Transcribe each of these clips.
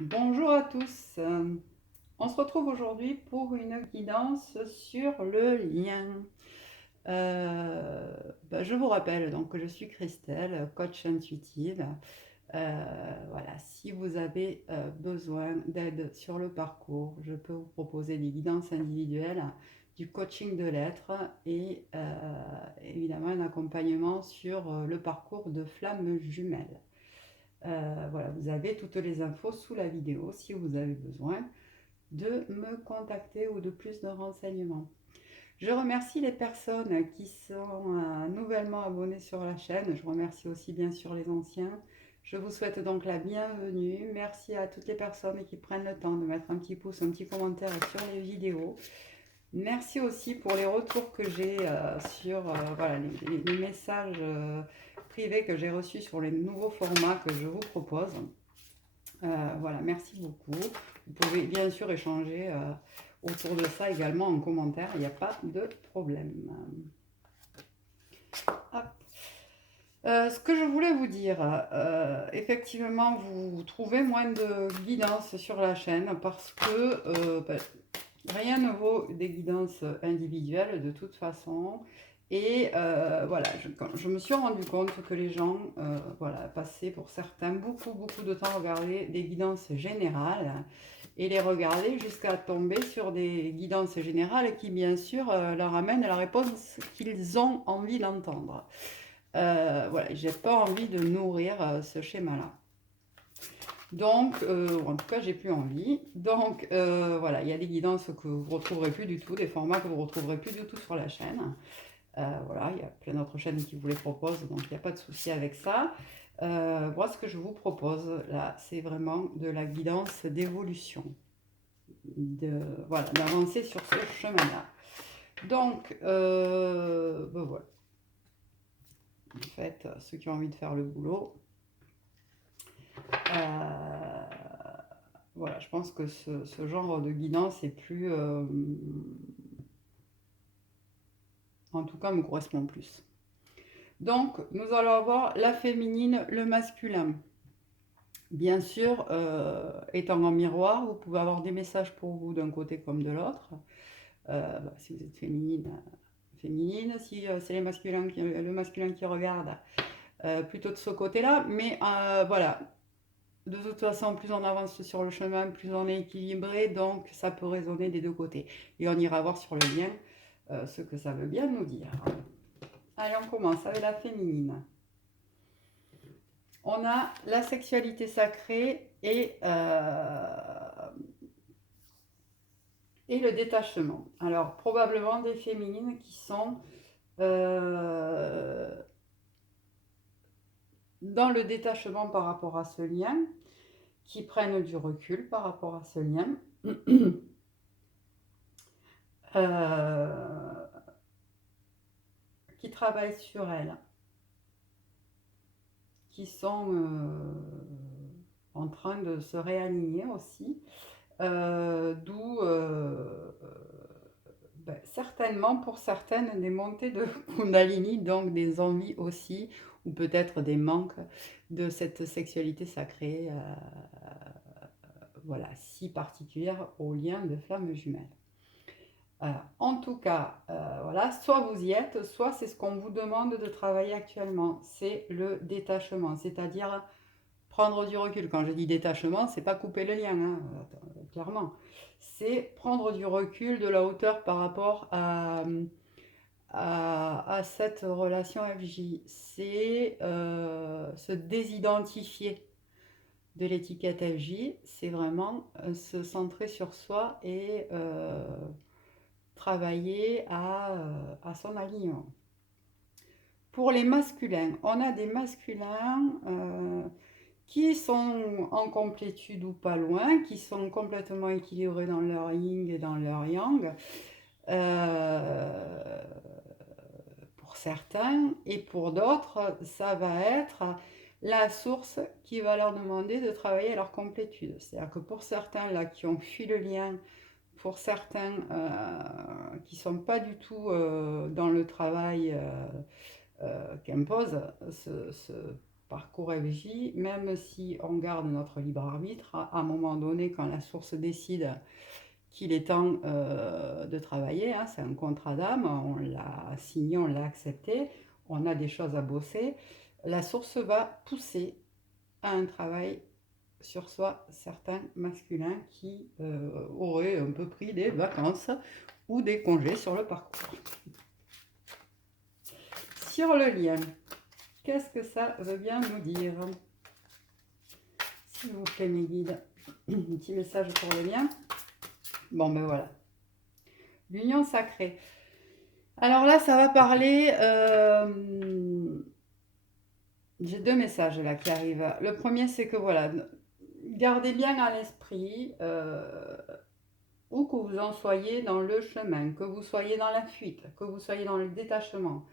Bonjour à tous. On se retrouve aujourd'hui pour une guidance sur le lien. Je vous rappelle donc que je suis Christelle, coach intuitive. Voilà, si vous avez besoin d'aide sur le parcours, je peux vous proposer des guidances individuelles, du coaching de l'être et évidemment un accompagnement sur le parcours de flammes jumelles. Voilà, vous avez toutes les infos sous la vidéo si vous avez besoin de me contacter ou de plus de renseignements. Je remercie les personnes qui sont nouvellement abonnées sur la chaîne. Je remercie aussi bien sûr les anciens. Je vous souhaite donc la bienvenue. Merci à toutes les personnes qui prennent le temps de mettre un petit pouce, un petit commentaire sur les vidéos. Merci aussi pour les retours que j'ai sur voilà, les messages privés que j'ai reçus sur les nouveaux formats que je vous propose. Voilà, merci beaucoup. Vous pouvez bien sûr échanger autour de ça également en commentaire, il n'y a pas de problème. Hop. Ce que je voulais vous dire, effectivement, vous trouvez moins de guidance sur la chaîne parce que rien ne vaut des guidances individuelles de toute façon. Et voilà, je me suis rendu compte que les gens voilà, passaient pour certains beaucoup de temps à regarder des guidances générales et les regarder jusqu'à tomber sur des guidances générales qui bien sûr leur amènent la réponse qu'ils ont envie d'entendre. Voilà, j'ai pas envie de nourrir ce schéma-là. Donc, en tout cas, j'ai plus envie. Donc, voilà, il y a des guidances que vous ne retrouverez plus du tout, des formats que vous ne retrouverez plus du tout sur la chaîne. Voilà, il y a plein d'autres chaînes qui vous les proposent, donc il n'y a pas de souci avec ça. Moi, ce que je vous propose, là, c'est vraiment de la guidance d'évolution. Voilà, d'avancer sur ce chemin-là. Donc, voilà. En fait, ceux qui ont envie de faire le boulot, voilà, je pense que ce genre de guidance est plus, en tout cas, me correspond plus. Donc, nous allons avoir la féminine, le masculin. Bien sûr, étant en miroir, vous pouvez avoir des messages pour vous d'un côté comme de l'autre. Si vous êtes féminine, féminine. Si c'est le masculin qui regarde, plutôt de ce côté-là. Mais voilà, de toute façon, plus on avance sur le chemin, plus on est équilibré, donc ça peut résonner des deux côtés. Et on ira voir sur le lien ce que ça veut bien nous dire. Allez, on commence avec la féminine. On a la sexualité sacrée et le détachement. Alors, probablement des féminines qui sont dans le détachement par rapport à ce lien, qui prennent du recul par rapport à ce lien. Qui travaillent sur elles, qui sont en train de se réaligner aussi, d'où certainement pour certaines des montées de Kundalini, donc des envies aussi, ou peut-être des manques de cette sexualité sacrée, voilà, si particulière au lien de flammes jumelles. En tout cas, voilà, soit vous y êtes, soit c'est ce qu'on vous demande de travailler actuellement, c'est le détachement, c'est-à-dire prendre du recul. Quand je dis détachement, c'est pas couper le lien, hein, clairement. C'est prendre du recul, de la hauteur par rapport à cette relation FJ. C'est se désidentifier de l'étiquette FJ, c'est vraiment se centrer sur soi et travailler à son alignement. Pour les masculins, on a des masculins qui sont en complétude ou pas loin, qui sont complètement équilibrés dans leur yin et dans leur yang, pour certains, et pour d'autres, ça va être la source qui va leur demander de travailler à leur complétude. C'est-à-dire que pour certains, là, qui ont fui le lien, pour certains qui ne sont pas du tout dans le travail qu'impose parcours FJ, même si on garde notre libre arbitre, à un moment donné, quand la source décide qu'il est temps de travailler, hein, c'est un contrat d'âme, on l'a signé, on l'a accepté, on a des choses à bosser, la source va pousser à un travail sur soi certains masculins qui auraient un peu pris des vacances ou des congés sur le parcours. Sur le lien, qu'est-ce que ça veut bien nous dire? S'il vous plaît, mes guides, un petit message pour le lien. Bon, ben voilà. L'union sacrée. Alors là, ça va parler... j'ai deux messages là qui arrivent. Le premier, c'est que voilà, gardez bien à l'esprit, où que vous en soyez dans le chemin, que vous soyez dans la fuite, que vous soyez dans le détachement,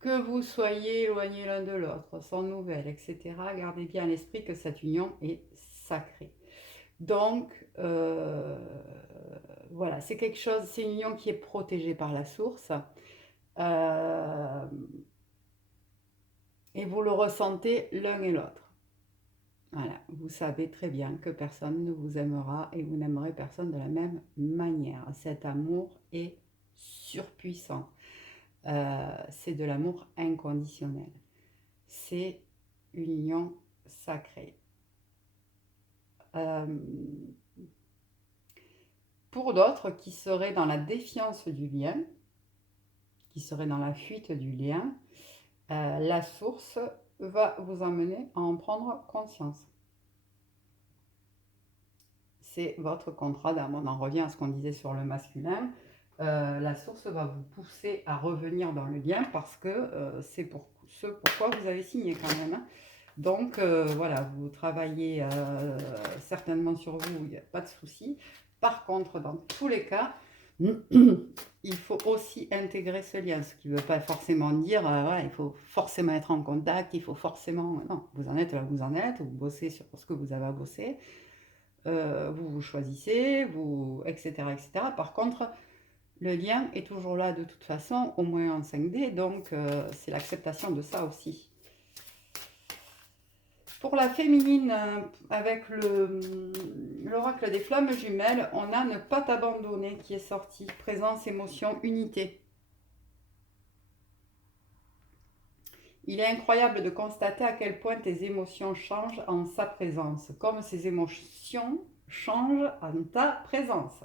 que vous soyez éloignés l'un de l'autre, sans nouvelles, etc. Gardez bien à l'esprit que cette union est sacrée. Donc, voilà, c'est quelque chose, c'est une union qui est protégée par la source. Et vous le ressentez l'un et l'autre. Voilà, vous savez très bien que personne ne vous aimera et vous n'aimerez personne de la même manière. Cet amour est surpuissant. C'est de l'amour inconditionnel. C'est une union sacrée. Pour d'autres qui seraient dans la défiance du lien, qui seraient dans la fuite du lien, la source va vous amener à en prendre conscience. C'est votre contrat d'âme. On en revient à ce qu'on disait sur le masculin. La source va vous pousser à revenir dans le lien parce que c'est pour ce pourquoi vous avez signé quand même. Hein. Donc voilà, vous travaillez certainement sur vous, il n'y a pas de souci. Par contre, dans tous les cas, il faut aussi intégrer ce lien, ce qui ne veut pas forcément dire voilà, il faut forcément être en contact, il faut forcément... Non, vous en êtes là où vous en êtes, vous bossez sur ce que vous avez à bosser, vous vous choisissez, etc., etc. Par contre, le lien est toujours là de toute façon, au moins en 5D, donc c'est l'acceptation de ça aussi. Pour la féminine, avec l'oracle des flammes jumelles, on a ne pas t'abandonner qui est sorti. Présence, émotion, unité. Il est incroyable de constater à quel point tes émotions changent en sa présence, comme ces émotions changent en ta présence.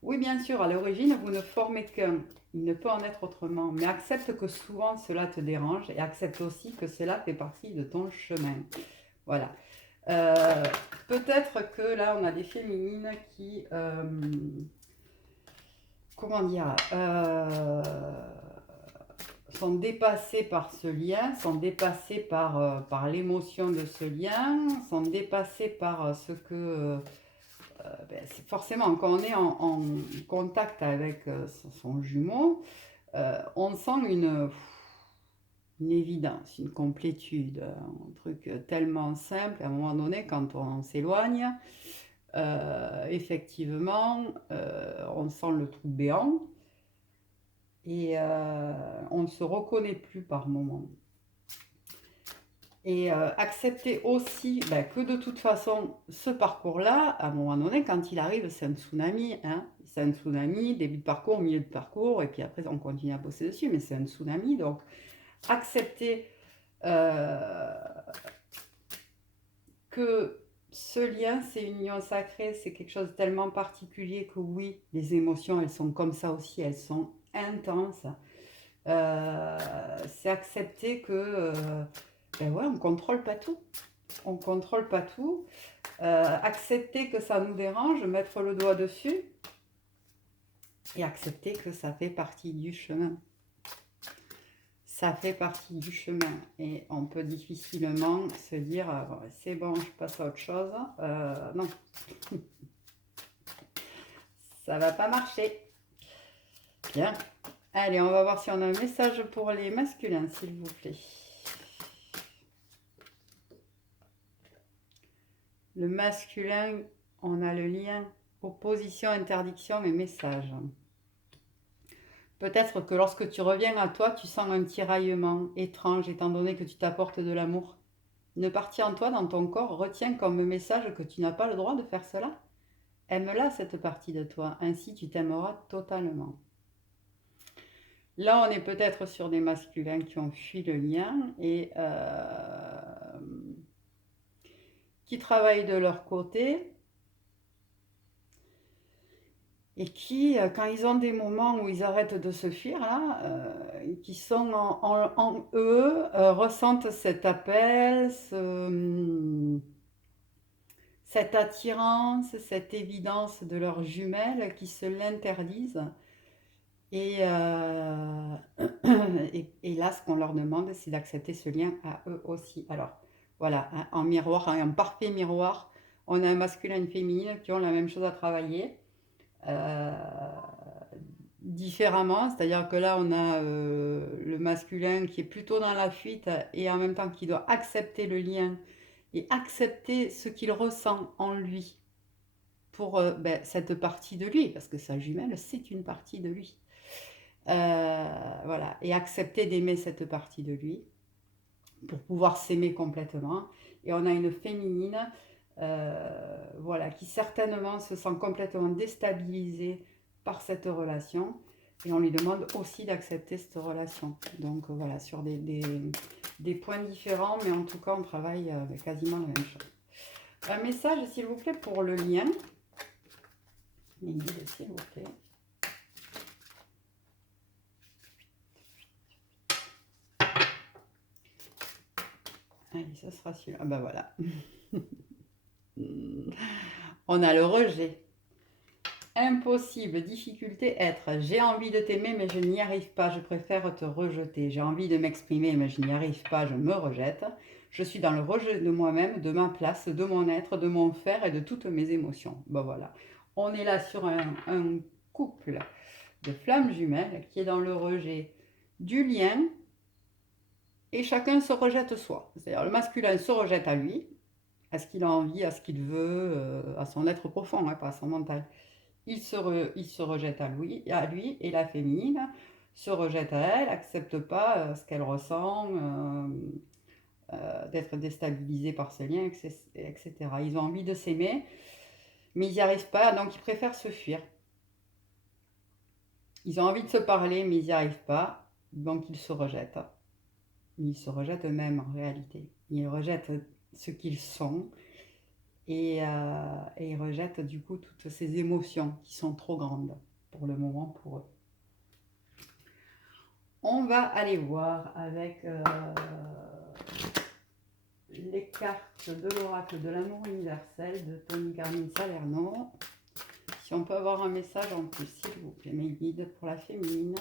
Oui, bien sûr, à l'origine, vous ne formez qu'un. Il ne peut en être autrement, mais accepte que souvent cela te dérange et accepte aussi que cela fait partie de ton chemin. Voilà. Peut-être que là, on a des féminines qui... comment dire sont dépassées par ce lien, sont dépassées par l'émotion de ce lien, sont dépassées par ce que... forcément, quand on est en contact avec son jumeau, on sent une évidence, une complétude, un truc tellement simple. À un moment donné, quand on s'éloigne, effectivement, on sent le trou béant et on ne se reconnaît plus par moment. Et accepter aussi que de toute façon, ce parcours-là, à un moment donné, quand il arrive, c'est un tsunami. Hein, c'est un tsunami, début de parcours, milieu de parcours, et puis après, on continue à bosser dessus, mais c'est un tsunami. Donc, accepter que ce lien, c'est une union sacrée, c'est quelque chose de tellement particulier que oui, les émotions, elles sont comme ça aussi, elles sont intenses. C'est accepter que, ouais, on ne contrôle pas tout. On ne contrôle pas tout. Accepter que ça nous dérange, mettre le doigt dessus et accepter que ça fait partie du chemin. Ça fait partie du chemin et on peut difficilement se dire c'est bon, je passe à autre chose. Non, ça va pas marcher. Bien. Allez, on va voir si on a un message pour les masculins, s'il vous plaît. Le masculin, on a le lien opposition, interdiction et message. Peut-être que lorsque tu reviens à toi, tu sens un tiraillement étrange, étant donné que tu t'apportes de l'amour Une partie en toi, dans ton corps, retient comme message que tu n'as pas le droit de faire cela. Aime-la, cette partie de toi, ainsi tu t'aimeras totalement. Là, on est peut-être sur des masculins qui ont fui le lien et qui travaillent de leur côté et qui, quand ils ont des moments où ils arrêtent de se fuir, là, qui sont en eux, ressentent cet appel, cette attirance, cette évidence de leurs jumelles qui se l'interdisent. Et, et là, ce qu'on leur demande, c'est d'accepter ce lien à eux aussi. Alors, voilà, en miroir, en parfait miroir, on a un masculin et une féminine qui ont la même chose à travailler. Euh, Différemment, c'est-à-dire que là, on a le masculin qui est plutôt dans la fuite et en même temps qui doit accepter le lien et accepter ce qu'il ressent en lui pour cette partie de lui, parce que sa jumelle, c'est une partie de lui. Voilà, et accepter d'aimer cette partie de lui pour pouvoir s'aimer complètement. Et on a une féminine voilà, qui certainement se sent complètement déstabilisée par cette relation. Et on lui demande aussi d'accepter cette relation. Donc voilà, sur des points différents, mais en tout cas, on travaille quasiment la même chose. Un message, s'il vous plaît, pour le lien. Les guides, s'il vous plaît. Allez, ça sera celui-là. Ah ben voilà. On a le rejet. Impossible, difficulté, être. J'ai envie de t'aimer, mais je n'y arrive pas. Je préfère te rejeter. J'ai envie de m'exprimer, mais je n'y arrive pas. Je me rejette. Je suis dans le rejet de moi-même, de ma place, de mon être, de mon faire et de toutes mes émotions. Ben voilà. On est là sur un couple de flammes jumelles qui est dans le rejet du lien et chacun se rejette soi. C'est-à-dire le masculin se rejette à lui, à ce qu'il a envie, à ce qu'il veut, à son être profond, hein, pas à son mental. Il se rejette à lui, et la féminine se rejette à elle, accepte pas ce qu'elle ressent, d'être déstabilisée par ce lien, etc. Ils ont envie de s'aimer, mais ils n'y arrivent pas, donc ils préfèrent se fuir. Ils ont envie de se parler, mais ils n'y arrivent pas, donc ils se rejettent. Ils se rejettent eux-mêmes en réalité. Ils rejettent ce qu'ils sont et ils rejettent du coup toutes ces émotions qui sont trop grandes pour le moment pour eux. On va aller voir avec les cartes de l'oracle de l'amour universel de Tony Carmine Salerno. Si on peut avoir un message en plus, s'il vous plaît, mes guides pour la féminine.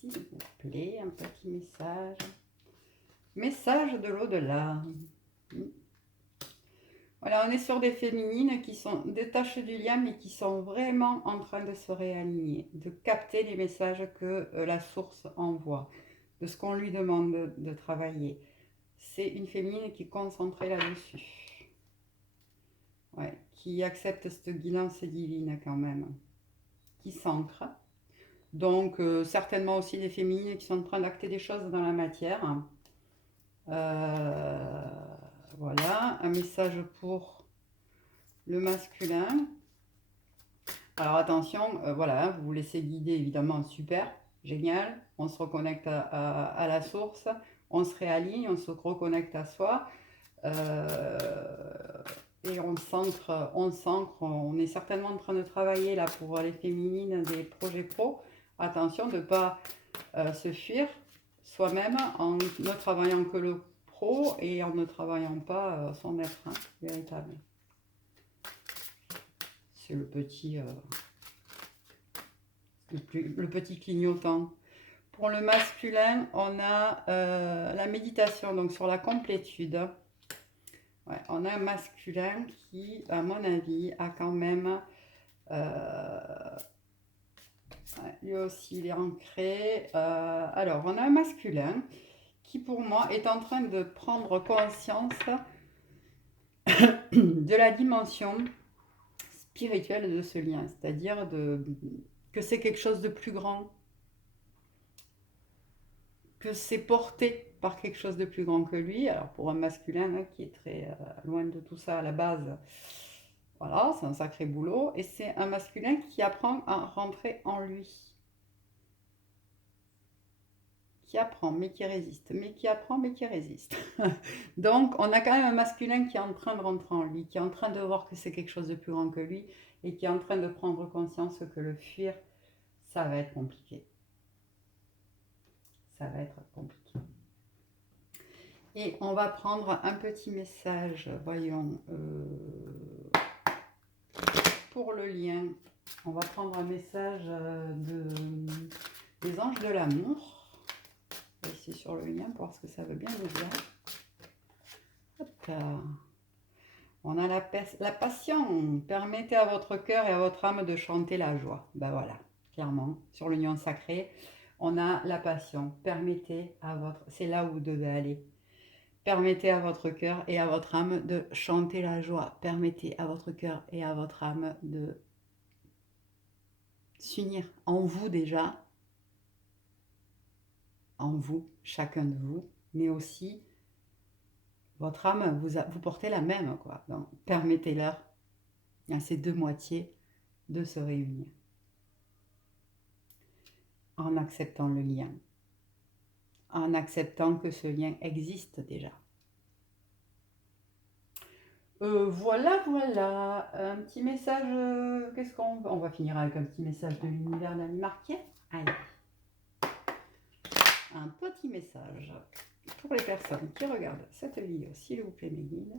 S'il vous plaît, un petit message. Message de l'au-delà. Voilà, on est sur des féminines qui sont détachées du lien, mais qui sont vraiment en train de se réaligner, de capter les messages que la source envoie, de ce qu'on lui demande de travailler. C'est une féminine qui est concentrée là-dessus. Ouais, qui accepte cette guidance divine quand même, qui s'ancre. Donc, certainement aussi des féminines qui sont en train d'acter des choses dans la matière. Voilà, un message pour le masculin. Alors attention, voilà, vous vous laissez guider évidemment, super, génial. On se reconnecte à la source, on se réaligne, on se reconnecte à soi. Et on s'ancre, on est certainement en train de travailler là pour les féminines des projets pro. Attention de ne pas se fuir soi-même en ne travaillant que le pro et en ne travaillant pas son être véritable. C'est le petit clignotant. Pour le masculin, on a la méditation, donc sur la complétude. Ouais, on a un masculin qui, à mon avis, a quand même... lui aussi, il est ancré. Alors, on a un masculin qui, pour moi, est en train de prendre conscience de la dimension spirituelle de ce lien, c'est-à-dire que c'est quelque chose de plus grand, que c'est porté par quelque chose de plus grand que lui. Alors pour un masculin hein, qui est très loin de tout ça à la base, voilà, c'est un sacré boulot. Et c'est un masculin qui apprend à rentrer en lui. Qui apprend mais qui résiste, mais qui apprend mais qui résiste. Donc on a quand même un masculin qui est en train de rentrer en lui, qui est en train de voir que c'est quelque chose de plus grand que lui et qui est en train de prendre conscience que le fuir, ça va être compliqué. Ça va être compliqué. Et on va prendre un petit message, voyons, pour le lien. On va prendre un message des anges de l'amour. Ici sur le lien pour voir ce que ça veut bien nous dire. Hop là. On a la passion. Permettez à votre cœur et à votre âme de chanter la joie. Ben voilà, clairement, sur l'union sacrée, on a la passion. Permettez à votre... C'est là où vous devez aller. Permettez à votre cœur et à votre âme de chanter la joie. Permettez à votre cœur et à votre âme de s'unir en vous déjà, en vous, chacun de vous, mais aussi votre âme, vous portez la même, quoi. Donc, permettez-leur à ces deux moitiés de se réunir en acceptant le lien, en acceptant que ce lien existe déjà. Voilà, un petit message, qu'est-ce on va finir avec un petit message de l'univers d'Annie Marquet. Allez, un petit message pour les personnes qui regardent cette vidéo, s'il vous plaît mes guides.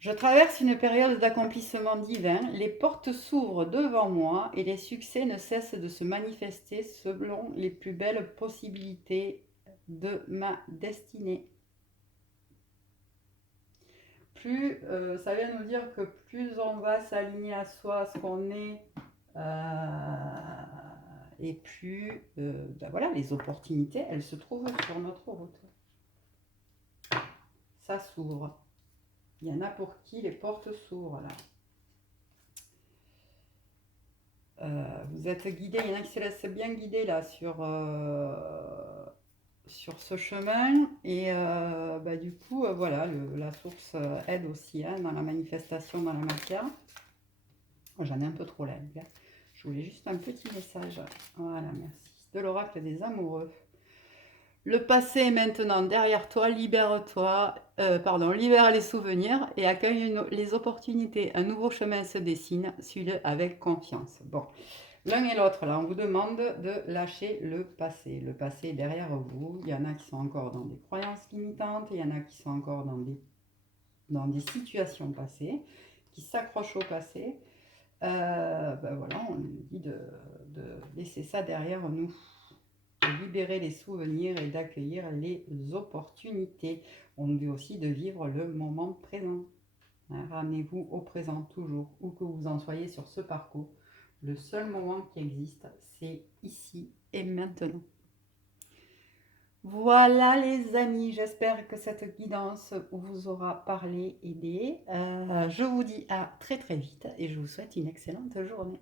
Je traverse une période d'accomplissement divin, les portes s'ouvrent devant moi et les succès ne cessent de se manifester selon les plus belles possibilités de ma destinée. Plus, ça vient nous dire que plus on va s'aligner à soi, à ce qu'on est, et plus, ben voilà, les opportunités, elles se trouvent sur notre route. Ça s'ouvre. Il y en a pour qui les portes s'ouvrent là. Vous êtes guidé, il y en a qui se laissent bien guider là sur ce chemin et bah, du coup voilà, la source aide aussi hein, dans la manifestation dans la matière. Oh, j'en ai un peu trop là, les gars. Je voulais juste un petit message. Voilà, merci. De l'oracle des amoureux. Le passé est maintenant derrière toi, libère-toi, libère les souvenirs et accueille les opportunités. Un nouveau chemin se dessine, suis-le avec confiance. Bon, l'un et l'autre, là, on vous demande de lâcher le passé. Le passé est derrière vous. Il y en a qui sont encore dans des croyances limitantes, il y en a qui sont encore dans des situations passées, qui s'accrochent au passé. Ben voilà, on nous dit de laisser ça derrière nous. De libérer les souvenirs et d'accueillir les opportunités. On nous dit aussi de vivre le moment présent. Hein, ramenez-vous au présent toujours, où que vous en soyez sur ce parcours. Le seul moment qui existe, c'est ici et maintenant. Voilà les amis, j'espère que cette guidance vous aura parlé, aidé. Je vous dis à très très vite et je vous souhaite une excellente journée.